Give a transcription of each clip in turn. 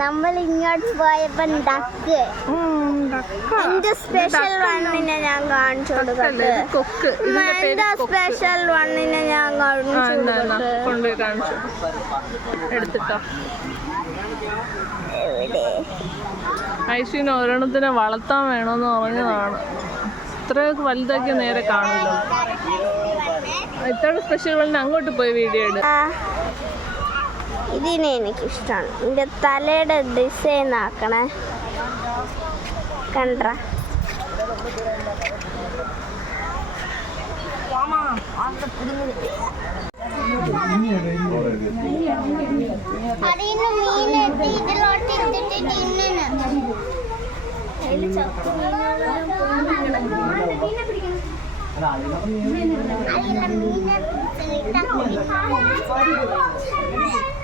നമ്മൾ ഇങ്ങോട്ട് പോയപ്പോ ഡക്ക് എന്റെ സ്പെഷ്യൽ വണ്ണിനെ ഞാൻ കാണിച്ചു കൊടുക്കട്ടെ എന്റെ സ്പെഷ്യൽ വണ്ണിനെ ഞാൻ കാണിച്ചു കാണിച്ചു. എടുത്തിട്ടോ. എവിടെ? ഒരെണ്ണത്തിനെ വളർത്താൻ വേണമെന്ന് പറഞ്ഞതാണ്. ഇത്ര വലുതാക്കി നേരെ കാണില്ല ഇത്ര സ്പെഷ്യൽ വണ്ണിന് അങ്ങോട്ട് പോയി വീഡിയോ ആ, ഇതിനെ എനിക്കിഷ്ടമാണ് എന്റെ തലയുടെ ഡിസൈൻ ആക്കണേ. കണ്ട? അതിന് മീനിട്ട്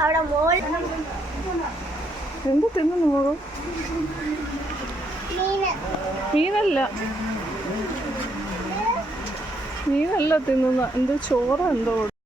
അവിടെ മോൾ എന്ത് തിന്നു മീനല്ല. മീനല്ല തിന്നുന്ന. എന്തോ ചോറ് എന്തോ